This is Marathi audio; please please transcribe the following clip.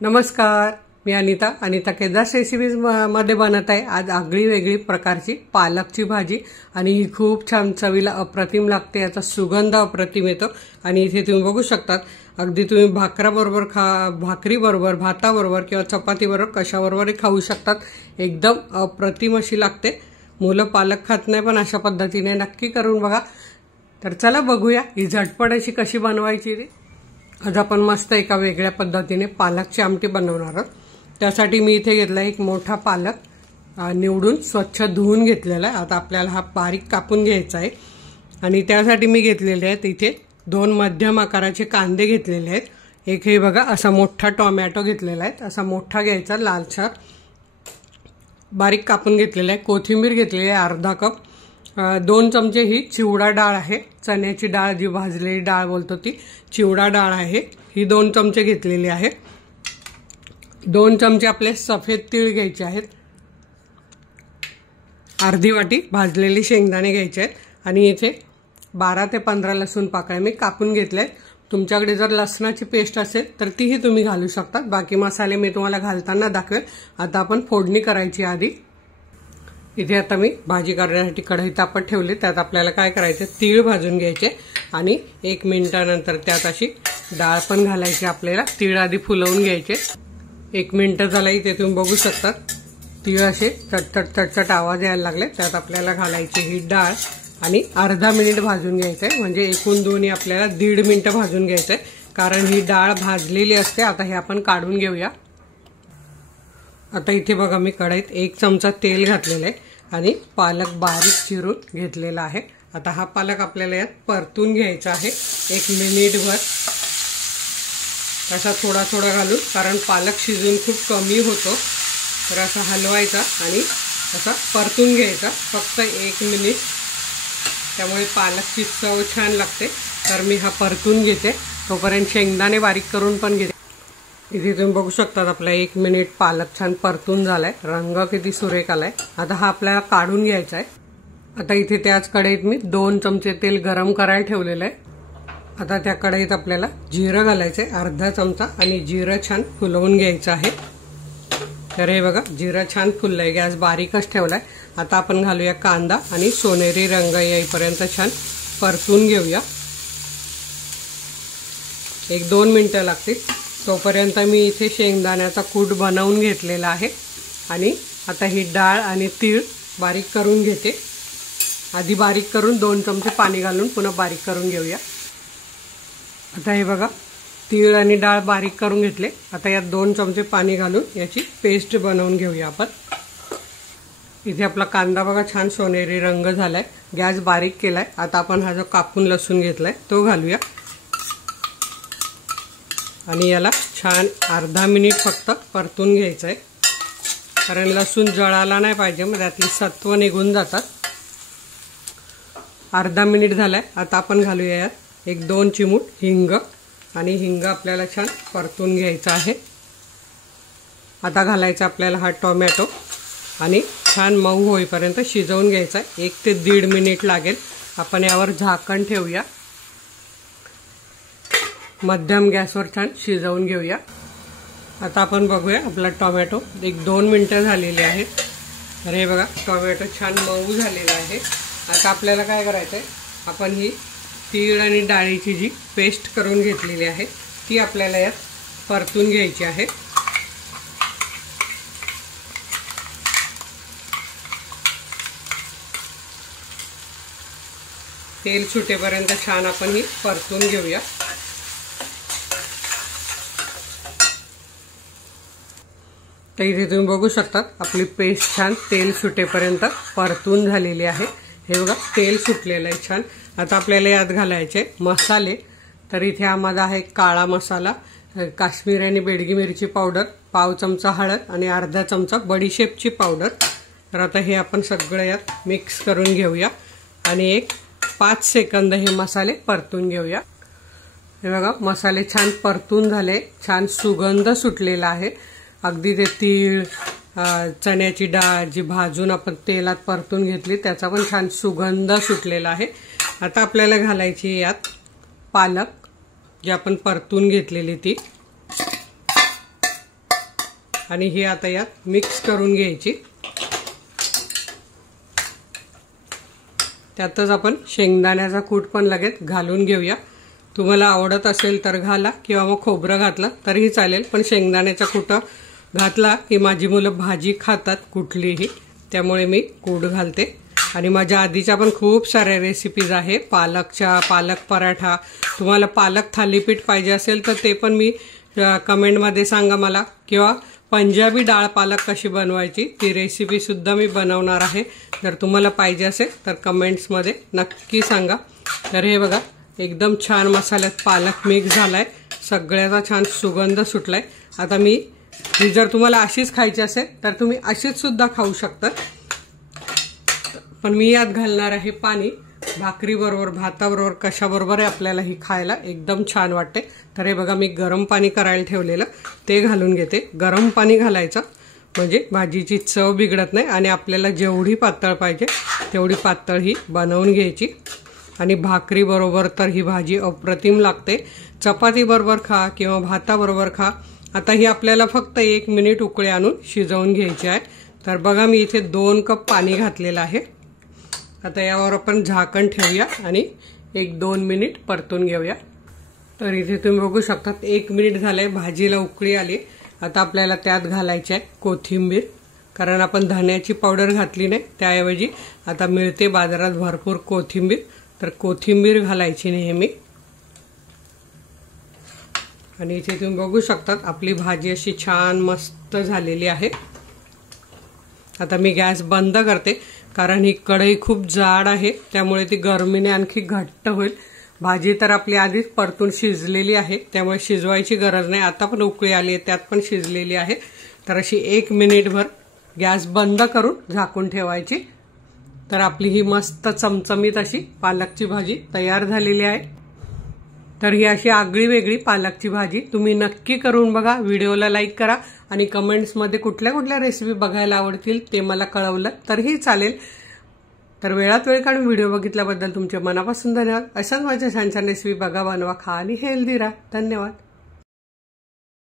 नमस्कार, मी अनिता केदार रेसिपीज मध्ये बनत आहे आज आगळी वेगळी प्रकारची पालकची भाजी आणि ही खूप छान चवीला अप्रतिम लागते। याचा सुगंध अप्रतिम येतो आणि इथे तुम्ही बघू शकतात अगदी तुम्ही भाकरीबरोबर भाकरीबरोबर भाताबरोबर किंवा चपातीबरोबर कशाबरोबरही खाऊ शकतात। एकदम अप्रतिम अशी लागते। मुलं पालक खात नाही पण अशा पद्धतीने नक्की करून बघा। तर चला बघूया ही झटपट अशी कशी बनवायची ती। आज आपण मस्त एका वेगळ्या पद्धतीने पालकची आमटी बनवणार आहोत। त्यासाठी मी इथे घेतला एक मोठा पालक निवडून स्वच्छ धुवून घेतलेला आहे। आता आपल्याला हा बारीक कापून घ्यायचा आहे आणि त्यासाठी मी घेतलेले आहेत इथे 2 मध्यम आकाराचे कांदे घेतलेले आहेत। एक हे बघा असा मोठा टोमॅटो घेतलेला आहे, असा मोठा घ्यायचा लालसर बारीक कापून घेतलेला आहे। कोथिंबीर घेतलेली आहे अर्धा कप। 2 चमचे ही चिवडा डाळ आहे, चण्याची डाळ जी भाजलेली डाळ बोलतो ती चिवडा डाळ आहे, ही 2 चमचे घेतलेली आहे। 2 चमचे आपले सफेद तीळ घ्यायचे आहेत। अर्धी वाटी भाजलेली शेंगदाणे घ्यायचे आहेत आणि इथे 12 ते 15 लसूण पाकळ्या मी कापून घेतले आहेत। तुमच्याकडे जर लसणाची पेस्ट असेल तर तीही तुम्ही घालू शकता। बाकी मसाले मी तुम्हाला घालताना दाखवेल। आता आपण फोडणी करायची आधी। इथे आता मी भाजी करण्यासाठी कढई तापत ठेवली, त्यात आपल्याला काय करायचं तीळ भाजून घ्यायचे आणि 1 मिनिटानंतर त्यात अशी डाळ पण घालायची। आपल्याला तीळ आधी फुलवून घ्यायचे। 1 मिनिट झाला, इथे तुम्ही बघू शकता तीळ असे चटचट चटचट आवाज यायला लागले। त्यात आपल्याला घालायची ही डाळ आणि अर्धा मिनिट भाजून घ्यायचंय, म्हणजे एकूण दोन्ही आपल्याला 1.5 मिनिट भाजून घ्यायचंय, कारण ही डाळ भाजलेली असते। आता हे आपण काढून घेऊया। आता इथे बघा मी कढईत 1 चमचा तेल घातलेलं आहे आणि पालक बारीक चिरून घेतलेला आहे। आता हा पालक आपल्याला यात परतून घ्यायचा आहे 1 मिनिटभर। असा थोडा थोडा घालून, कारण पालक शिजून खूप कमी होतो, तर असा हलवायचा आणि असा परतून घ्यायचा फक्त 1 मिनिट। त्यामुळे पालकची चव छान लागते। तर मी हा परतून घेते, तोपर्यंत शेंगदाणे बारीक करून पण घेते। इथे तुम्ही बघू शकता आपला 1 मिनिट पालक छान परतून झालाय, रंग किती सुरेख आलाय। आता हा आपल्याला काढून घ्यायचा आहे। आता इथे त्याच कढईत मी 2 चमचे तेल गरम करायला ठेवलेलं आहे। आता त्या कढईत आपल्याला जिरं घालायचंय अर्धा चमचा आणि जिरं छान फुलवून घ्यायचं आहे। तर हे बघा जिरं छान फुललंय, गॅस बारीकच ठेवलाय। आता आपण घालूया कांदा आणि सोनेरी रंग येईपर्यंत छान परतून घेऊया। 1-2 मिनिटं लागतील। तोपर्यंत मी इथे शेंगदाण्याचा कूट बनवून घेतलेला आहे आणि आता ही डाळ आणि तीळ बारीक करून घेते। आधी बारीक करून 2 चमचे पाणी घालून पुन्हा बारीक करून घेऊया। आता हे बघा तीळ आणि डाळ बारीक करून घेतले। आता यात 2 चमचे पाणी घालून याची पेस्ट बनवून घेऊया आपण। इथे आपला कांदा बघा छान सोनेरी रंग झालाय, गॅस बारीक केलाय। आता आपण हा जो कापून लसूण घेतलाय तो घालूया आणि याला छान अर्धा मिनिट फक्त परतून घ्यायचं आहे, कारण लसूण जळाला नाही पाहिजे, मग त्यातली सत्व निघून जातात। अर्धा मिनिट झालाय। आता आपण घालूया यात 1-2 चिमूट हिंग आणि हिंग आपल्याला छान परतून घ्यायचा आहे। आता घालायचा आपल्याला हा टोमॅटो आणि छान मऊ होईपर्यंत शिजवून घ्यायचा। 1 ते 1.5 मिनिट लागेल। आपण यावर झाकण ठेवूया, मध्यम गॅसवर छान शिजवून घेऊया। आता आपण बघूया आपला टोमॅटो 1-2 मिनिटं झालेली आहेत। तर हे बघा टोमॅटो छान मऊ झालेला आहे। आता आपल्याला काय करायचं आहे, आपण ही तीळ आणि डाळीची जी पेस्ट करून घेतलेली आहे ती आपल्याला यात परतून घ्यायची आहे। तेल सुटेपर्यंत छान आपण ही परतून घेऊया। तर इथे तुम्ही बघू शकता आपली पेस्ट छान तेल सुटेपर्यंत परतून झालेली आहे। हे बघा तेल सुटलेलं आहे छान। आता आपल्याला यात घालायचे मसाले। तर इथे आम्हाला आहे काळा मसाला, काश्मीरी आणि बेडगी मिरची पावडर, पाव चमचा हळद आणि अर्धा चमचा बडीशेपची पावडर। तर आता हे आपण सगळं यात मिक्स करून घेऊया आणि 5 सेकंद हे मसाले परतून घेऊया। हे बघा मसाले छान परतून झाले, छान सुगंध सुटलेला आहे। अगदी ते तीळ चण्याची डाळ जी भाजून आपण तेलात परतून घेतली त्याचा पण छान सुगंध सुटलेला आहे। आता आपल्याला घालायची यात पालक जी आपण परतून घेतलेली ती। आणि ही आता यात मिक्स करून घ्यायची। त्यातच आपण शेंगदाण्याचा कूट पण लगेच घालून घेऊया। तुम्हाला आवडत असेल तर घाला किंवा मग खोबरं घातलं तरीही चालेल, पण शेंगदाण्याचा कूट घातला की माझी मुलं भाजी खातात कुठलीही, त्यामुळे मी कूट घालते। आणि माझ्या आधीच्या पण खूप साऱ्या रेसिपीज आहे पालकच्या, पालक पराठा, तुम्हाला पालक थालीपीठ पाहिजे असेल तर ते पण मी कमेंटमध्ये सांगा मला, किंवा पंजाबी डाळ पालक कशी बनवायची ती रेसिपी सुद्धा मी बनवणार आहे। जर तुम्हाला पाहिजे असेल तर कमेंट्समध्ये नक्की सांगा। तर हे बघा एकदम छान मसाल्यात पालक मिक्स झालाय, सगळ्याचा छान सुगंध सुटलाय। आता ही जर तुम्हाला अशीच खायची असेल तर तुम्ही अशीच सुद्धा खाऊ शकता, पण मी यात घालणार आहे पाणी। भाकरी बरोबर, भाताबरोबर, कशाबरोबर आपल्याला ही खायला एकदम छान वाटते। तर हे बघा मी गरम पाणी करायला ठेवलेलं ते घालून घेते। गरम पाणी घालायचं म्हणजे भाजीची चव बिघडत नाही आणि आपल्याला जेवढी पातळ पाहिजे तेवढी पातळ ही बनवून घ्यायची। आणि भाकरी बरोबर तर ही भाजी अप्रतिम लागते, चपाती बरोबर खा किंवा भाताबरोबर खा। आता ही आपल्याला फक्त 1 मिनिट उकळी आणून शिजवून घ्यायची आहे। तर बघा मी इथे 2 कप पाणी घातलेलं आहे। आता यावर आपण झाकण ठेवूया आणि 1-2 मिनिट परतून घेऊया। तर इथे तुम्ही बघू शकता 1 मिनिट झालंय, भाजीला उकळी आली। आता आपल्याला त्यात घालायची आहे कोथिंबीर, कारण आपण धण्याची पावडर घातली नाही, त्याऐवजी आता मिळते बाजारात भरपूर कोथिंबीर, तर कोथिंबीर घालायची नेहमी। आणि इथे तुम्ही बघू शकता आपली भाजी अशी छान मस्त झालेली आहे। आता मी गॅस बंद करते, कारण ही कढई खूप जाड आहे त्यामुळे ती गरमीने आणखी घट्ट होईल। भाजी तर आपली आधीच परतून शिजलेली आहे त्यामुळे शिजवायची गरज नाही, आता पण उकळी आली आहे त्यात पण शिजलेली आहे। तर अशी 1 मिनिटभर गॅस बंद करून झाकून ठेवायची। तर आपली ही मस्त चमचमीत अशी पालकची भाजी तयार झालेली आहे। तर ही अशी आगळी वेगळी पालकची भाजी तुम्ही नक्की करून बघा। व्हिडिओला लाईक करा आणि कमेंट्समध्ये कुठल्या कुठल्या रेसिपी बघायला आवडतील ते मला कळवलं तरीही चालेल। तर वेळात वेळ काढून व्हिडिओ बघितल्याबद्दल तुमचे मनापासून धन्यवाद। अशाच माझ्या छान छान रेसिपी बघा, बनवा, खा आणि हेल्दी राहा। धन्यवाद।